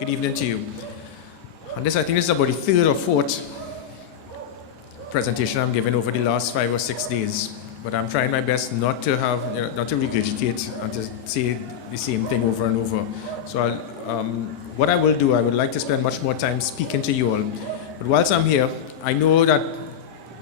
Good evening to you. And I think this is about the third or fourth presentation I'm giving over the last 5 or 6 days. But I'm trying my best not to have, not to regurgitate and to say the same thing over and over. So what I will do, I would like to spend much more time speaking to you all. But whilst I'm here, I know that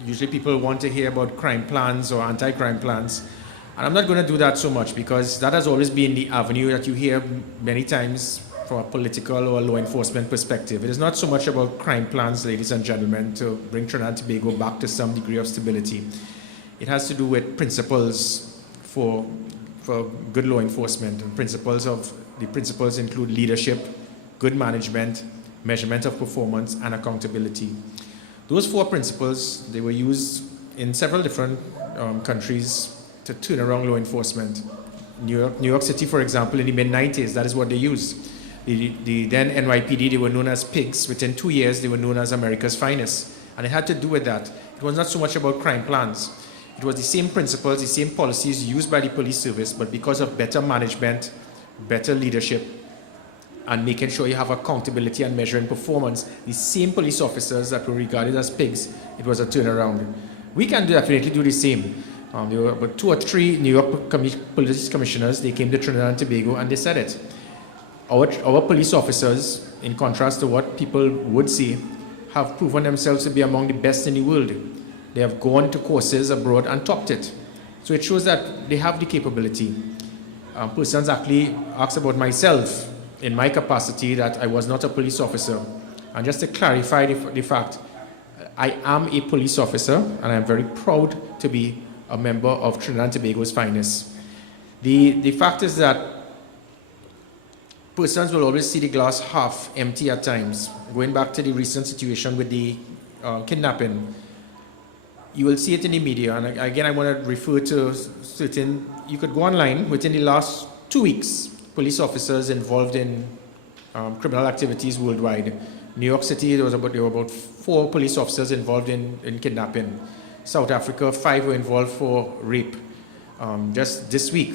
usually people want to hear about crime plans or anti-crime plans. And I'm not going to do that so much because that has always been the avenue that you hear many times from a political or law enforcement perspective. It is not so much about crime plans, ladies and gentlemen, to bring Trinidad and Tobago back to some degree of stability. It has to do with principles for good law enforcement. And the principles include leadership, good management, measurement of performance, and accountability. Those 4 principles, they were used in several different countries to turn around law enforcement. New York City, for example, in the mid-90s, that is what they used. The then NYPD, they were known as pigs. Within 2 years, they were known as America's finest. And it had to do with that. It was not so much about crime plans. It was the same principles, the same policies used by the police service, but because of better management, better leadership, and making sure you have accountability and measuring performance, the same police officers that were regarded as pigs, it was a turnaround. We can definitely do the same. There were about 2 or 3 New York police commissioners. They came to Trinidad and Tobago and they said it. Our police officers, in contrast to what people would say, have proven themselves to be among the best in the world. They have gone to courses abroad and topped it. So it shows that they have the capability. Persons actually asked about myself in my capacity that I was not a police officer. And just to clarify the fact, I am a police officer and I'm very proud to be a member of Trinidad and Tobago's finest. The fact is that persons will always see the glass half empty at times. Going back to the recent situation with the kidnapping, you will see it in the media. And again, I want to refer to certain, you could go online within the last 2 weeks, police officers involved in criminal activities worldwide. New York City, there were about 4 police officers involved in kidnapping. South Africa, 5 were involved for rape. Just this week,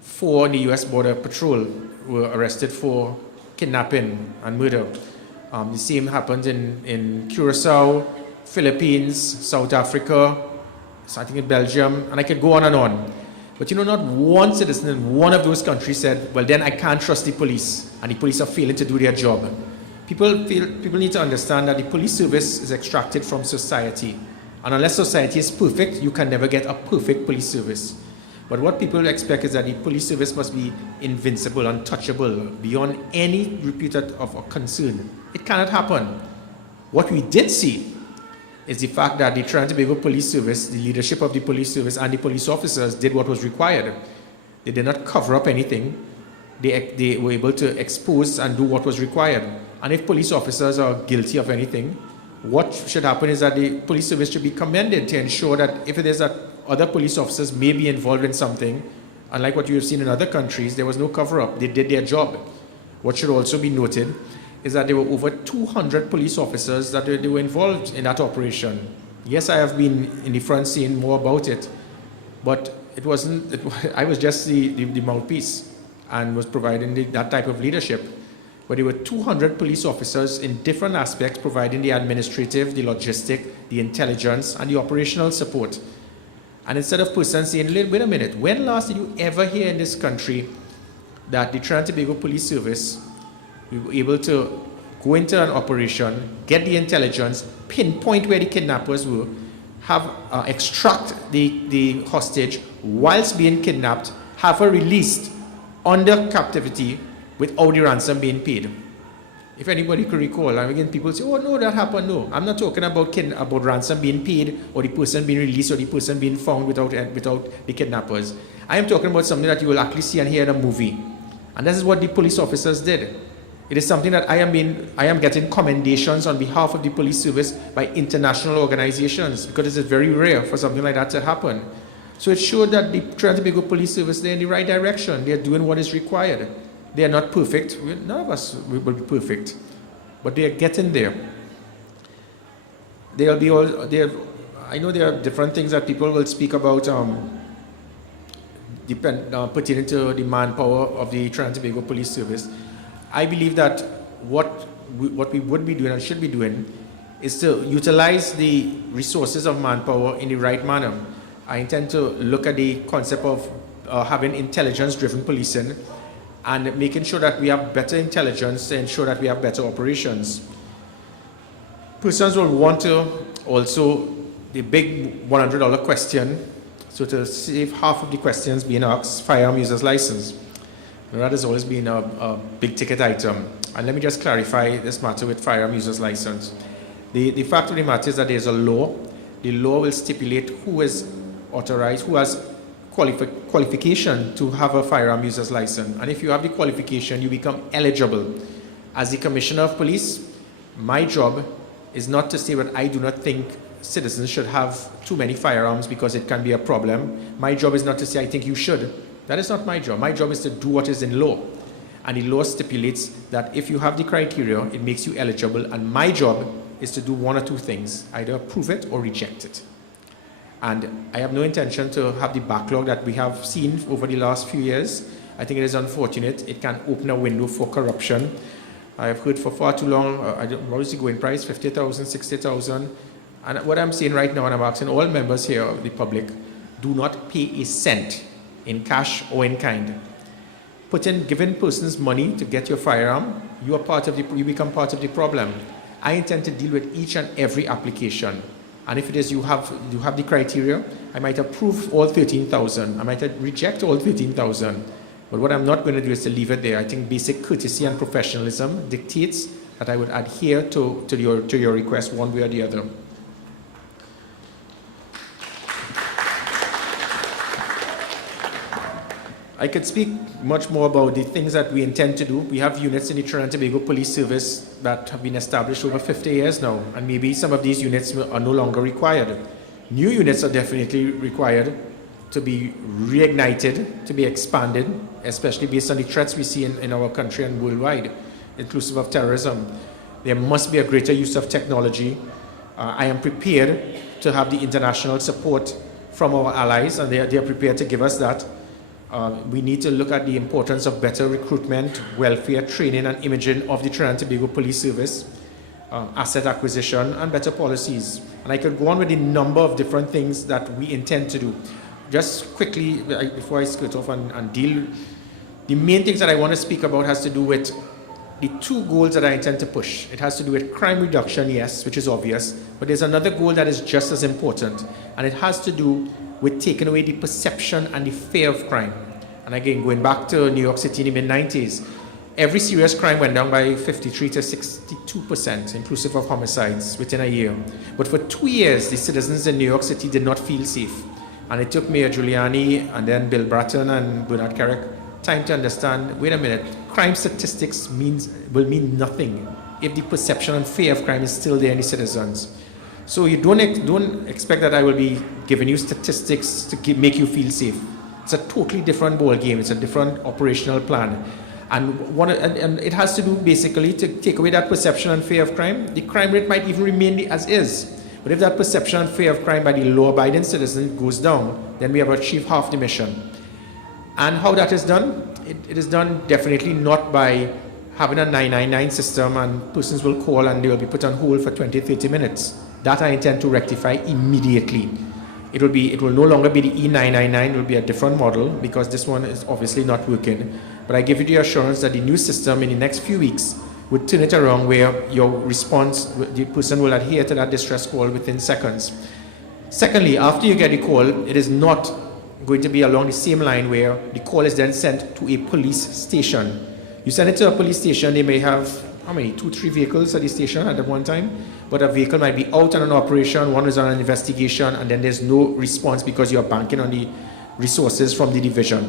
4 in the US Border Patrol were arrested for kidnapping and murder. The same happened in Curacao, Philippines, South Africa, I think in Belgium, and I could go on and on. But not one citizen in one of those countries said, well, then I can't trust the police, and the police are failing to do their job. People need to understand that the police service is extracted from society. And unless society is perfect, you can never get a perfect police service. But what people expect is that the police service must be invincible, untouchable, beyond any repute of concern. It cannot happen. What we did see is the fact that the Trinidad and Tobago Police Service, the leadership of the police service and the police officers did what was required. They did not cover up anything. They were able to expose and do what was required. And if police officers are guilty of anything, what should happen is that the police service should be commended to ensure that if it is that other police officers may be involved in something, unlike what you have seen in other countries, there was no cover-up. They did their job. What should also be noted is that there were over 200 police officers that they were involved in that operation. Yes, I have been in the front seeing more about it, but I was just the mouthpiece and was providing that type of leadership. But there were 200 police officers in different aspects providing the administrative, the logistic, the intelligence, and the operational support. And instead of persons saying, wait a minute, when last did you ever hear in this country that the Trinidad and Tobago Police Service, we were able to go into an operation, get the intelligence, pinpoint where the kidnappers were, extract the hostage whilst being kidnapped, have her released under captivity without the ransom being paid? If anybody could recall, and again, people say, oh no, that happened. No, I'm not talking about ransom being paid or the person being released or the person being found without the kidnappers. I am talking about something that you will actually see and hear in a movie. And this is what the police officers did. It is something that I am getting commendations on behalf of the police service by international organizations, because it is very rare for something like that to happen. So it showed that the Trinidad and Tobago Police Service, they're in the right direction. They're doing what is required. They are not perfect. None of us will be perfect, but they are getting there. I know there are different things that people will speak about pertaining to the manpower of the Trinidad and Tobago Police Service. I believe that what we would be doing and should be doing is to utilize the resources of manpower in the right manner. I intend to look at the concept of having intelligence-driven policing and making sure that we have better intelligence to ensure that we have better operations. Persons will want to also, the big $100 question, so to save half of the questions being asked, firearm user's license. That has always been a big ticket item. And let me just clarify this matter with firearm user's license. The fact of the matter is that there's a law. The law will stipulate who is authorized, who has qualification to have a firearm user's license. And if you have the qualification, you become eligible. As the Commissioner of Police, my job is not to say that I do not think citizens should have too many firearms because it can be a problem. My job is not to say I think you should. That is not my job. My job is to do what is in law. And the law stipulates that if you have the criteria, it makes you eligible. And my job is to do one or two things, either approve it or reject it. And I have no intention to have the backlog that we have seen over the last few years. I think it is unfortunate. It can open a window for corruption. I have heard for far too long, what is the going price? 50,000, 60,000. And what I'm saying right now, and I'm asking all members here of the public, do not pay a cent in cash or in kind. Giving persons money to get your firearm, you become part of the problem. I intend to deal with each and every application. And if it is you have the criteria, I might approve all 13,000. I might reject all 13,000. But what I'm not going to do is to leave it there. I think basic courtesy and professionalism dictates that I would adhere to your request one way or the other. I could speak much more about the things that we intend to do. We have units in the Trinidad and Tobago Police Service that have been established over 50 years now, and maybe some of these units are no longer required. New units are definitely required to be reignited, to be expanded, especially based on the threats we see in our country and worldwide, inclusive of terrorism. There must be a greater use of technology. I am prepared to have the international support from our allies, and they are prepared to give us that. We need to look at the importance of better recruitment, welfare, training, and imaging of the Trinidad and Tobago Police Service, asset acquisition, and better policies. And I could go on with a number of different things that we intend to do. Just quickly, before I skirt off and deal, the main things that I want to speak about has to do with the two goals that I intend to push. It has to do with crime reduction, yes, which is obvious, but there's another goal that is just as important, and it has to do with taking away the perception and the fear of crime. And again, going back to New York City in the mid-90s, every serious crime went down by 53 to 62%, inclusive of homicides, within a year. But for 2 years, the citizens in New York City did not feel safe. And it took Mayor Giuliani and then Bill Bratton and Bernard Carrick time to understand, wait a minute, crime statistics will mean nothing if the perception and fear of crime is still there in the citizens. So you don't expect that I will be giving you statistics to make you feel safe. It's a totally different ball game. It's a different operational plan. And it has to do basically to take away that perception and fear of crime. The crime rate might even remain as is. But if that perception and fear of crime by the law-abiding citizen goes down, then we have achieved half the mission. And how that is done? It is done definitely not by having a 999 system and persons will call and they will be put on hold for 20, 30 minutes. That I intend to rectify immediately. It will no longer be the E999, it will be a different model because this one is obviously not working. But I give you the assurance that the new system in the next few weeks would turn it around where your response, the person will adhere to that distress call within seconds. Secondly, after you get the call, it is not going to be along the same line where the call is then sent to a police station. You send it to a police station, they may have, 2, 3 vehicles at the station at one time, but a vehicle might be out on an operation, one is on an investigation, and then there's no response because you're banking on the resources from the division.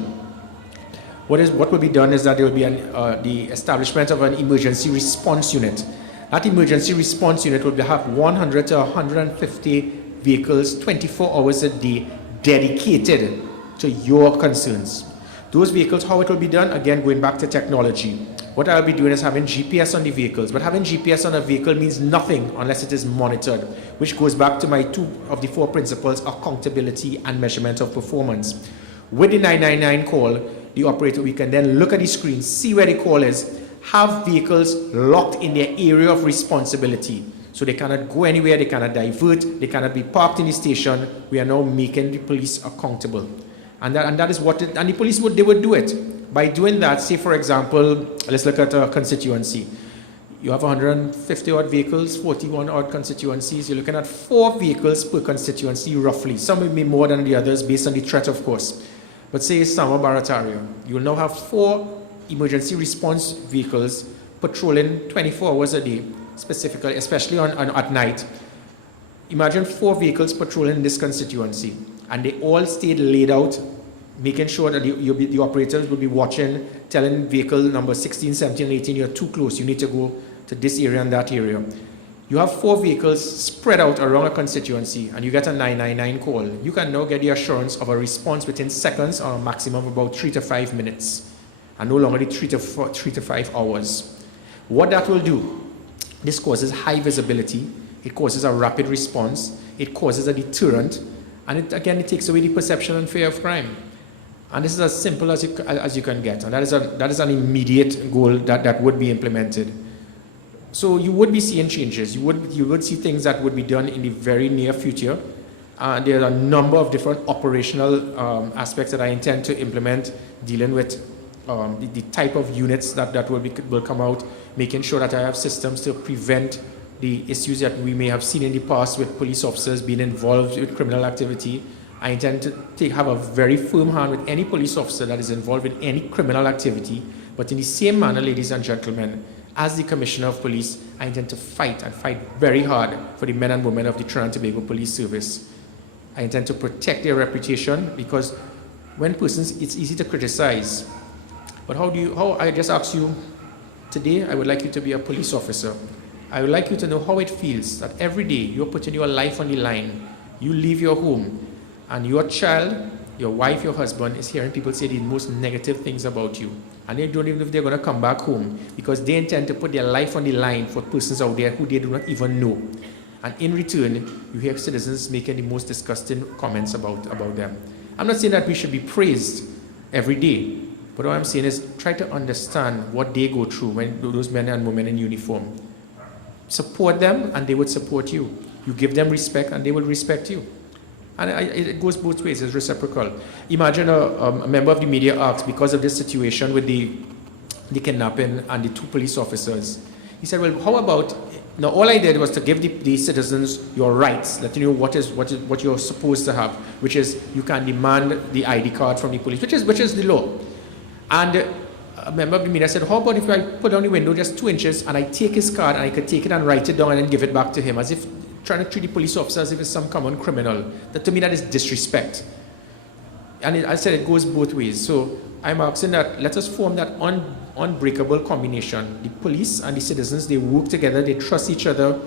What will be done is that there will be the establishment of an emergency response unit. That emergency response unit will have 100 to 150 vehicles 24 hours a day dedicated to your concerns. Those vehicles, how it will be done? Again, going back to technology. What I'll be doing is having GPS on the vehicles, but having GPS on a vehicle means nothing unless it is monitored, which goes back to my 2 of the 4 principles, accountability and measurement of performance. With the 999 call, the operator, we can then look at the screen, see where the call is, have vehicles locked in their area of responsibility. So they cannot go anywhere, they cannot divert, they cannot be parked in the station. We are now making the police accountable. And that is what, and the police would do it. By doing that, say for example, let's look at a constituency. You have 150 odd vehicles, 41 odd constituencies. You're looking at 4 vehicles per constituency roughly. Some will be more than the others based on the threat, of course. But say San Juan Barataria, you will now have 4 emergency response vehicles patrolling 24 hours a day, specifically, especially at night. Imagine 4 vehicles patrolling this constituency, and they all stayed laid out, making sure that the operators will be watching, telling vehicle number 16, 17, and 18, you're too close, you need to go to this area and that area. You have 4 vehicles spread out around a constituency, and you get a 999 call. You can now get the assurance of a response within seconds, or a maximum of about 3 to 5 minutes, and no longer the 3 to 5 hours. What that will do, this causes high visibility, it causes a rapid response, it causes a deterrent, and it takes away the perception and fear of crime. And this is as simple as you can get, and that is an immediate goal that would be implemented. So you would be seeing changes. You would see things that would be done in the very near future. There are a number of different operational aspects that I intend to implement, dealing with the type of units that will come out, making sure that I have systems to prevent the issues that we may have seen in the past with police officers being involved with criminal activity. I intend to have a very firm hand with any police officer that is involved in any criminal activity. But in the same manner, ladies and gentlemen, as the Commissioner of Police, I intend to fight very hard for the men and women of the Trinidad and Tobago Police Service. I intend to protect their reputation, because when persons, it's easy to criticize. But how I just ask you today, I would like you to be a police officer. I would like you to know how it feels that every day you're putting your life on the line. You leave your home, and your child, your wife, your husband is hearing people say the most negative things about you. And they don't even know if they're going to come back home, because they intend to put their life on the line for persons out there who they do not even know. And in return, you hear citizens making the most disgusting comments about them. I'm not saying that we should be praised every day, but what I'm saying is try to understand what they go through when those men and women in uniform. Support them, and they would support you. You give them respect, and they will respect you. And it goes both ways, it's reciprocal. Imagine a member of the media asks, because of this situation with the kidnapping and the 2 police officers, he said, well, how about, now all I did was to give the citizens your rights, let you know what you're supposed to have, which is you can demand the ID card from the police, which is the law. And a member of the media said, how about if I put down the window just 2 inches and I take his card and I could take it and write it down and then give it back to him, as if trying to treat the police officer as if it's some common criminal. That, to me, that is disrespect. And I said it goes both ways. So I'm asking that let us form that unbreakable combination. The police and the citizens, they work together, they trust each other,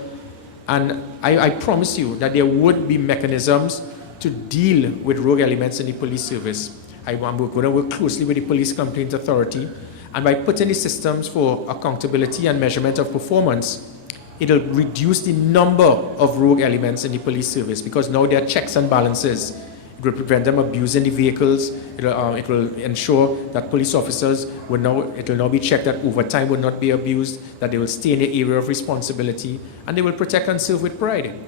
and I promise you that there would be mechanisms to deal with rogue elements in the police service. I'm going to work closely with the Police Complaint Authority, and by putting the systems for accountability and measurement of performance, it'll reduce the number of rogue elements in the police service, because now there are checks and balances. It will prevent them abusing the vehicles. It will ensure that police officers it will now be checked that overtime will not be abused, that they will stay in the area of responsibility, and they will protect and serve with pride.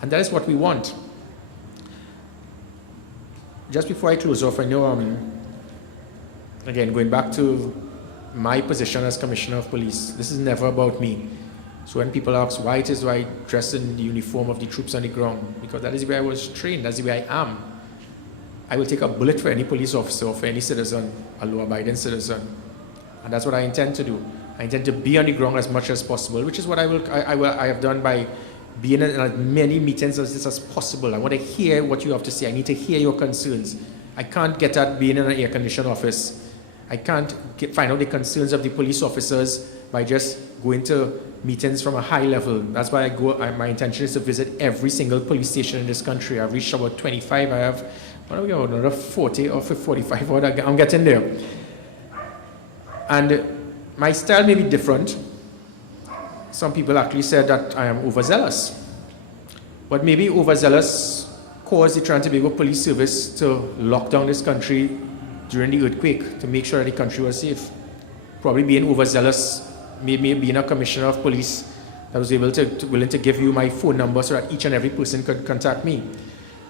And that is what we want. Just before I close off, I know, again, going back to my position as Commissioner of Police, this is never about me. So when people ask why do I dress in the uniform of the troops on the ground, because that is where I was trained, that's the way I am. I will take a bullet for any police officer or for any citizen, a law-abiding citizen. And that's what I intend to do. I intend to be on the ground as much as possible, which is what I have done by being in as many meetings as possible. I want to hear what you have to say. I need to hear your concerns. I can't get at being in an air-conditioned office. I can't find out the concerns of the police officers by just going to meetings from a high level. That's why my intention is to visit every single police station in this country. I've reached about 25. I have another 40 or 45. I'm getting there. And my style may be different. Some people actually said that I am overzealous. But maybe overzealous caused the Trinidad and Tobago Police Service to lock down this country during the earthquake to make sure that the country was safe. probably being overzealous, maybe being a commissioner of police that was willing to give you my phone number so that each and every person could contact me.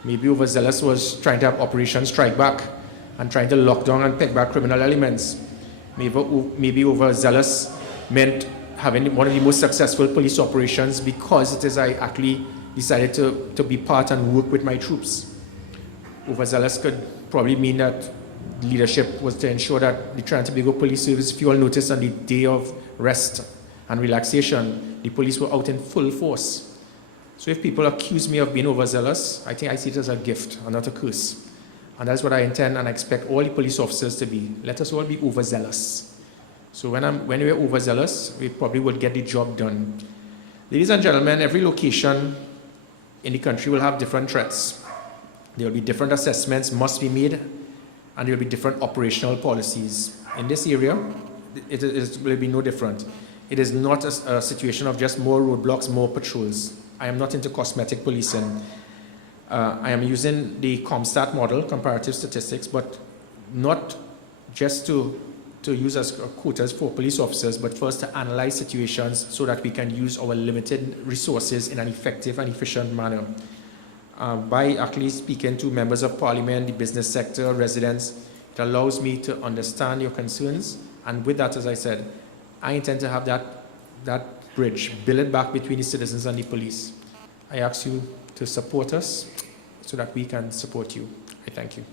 Maybe overzealous was trying to have Operation Strike Back and trying to lock down and peg back criminal elements. Maybe overzealous meant having one of the most successful police operations because it is I actually decided to be part and work with my troops. Overzealous could probably mean that leadership was to ensure that the Trinidad and Tobago Police Service, if you all notice, on the day of rest and relaxation, the police were out in full force. So if people accuse me of being overzealous, I think I see it as a gift and not a curse. And that's what I intend and I expect all the police officers to be. Let us all be overzealous. So when we're overzealous, we probably will get the job done. Ladies and gentlemen, every location in the country will have different threats. There will be different assessments must be made, and there will be different operational policies. In this area, it will be no different. It is not a situation of just more roadblocks, more patrols. I am not into cosmetic policing. I am using the ComStat model, comparative statistics, but not just to use as quotas for police officers, but first to analyze situations so that we can use our limited resources in an effective and efficient manner. By actually speaking to members of parliament, the business sector, residents, it allows me to understand your concerns. And with that, as I said, I intend to have that bridge, build it back between the citizens and the police. I ask you to support us so that we can support you. I thank you.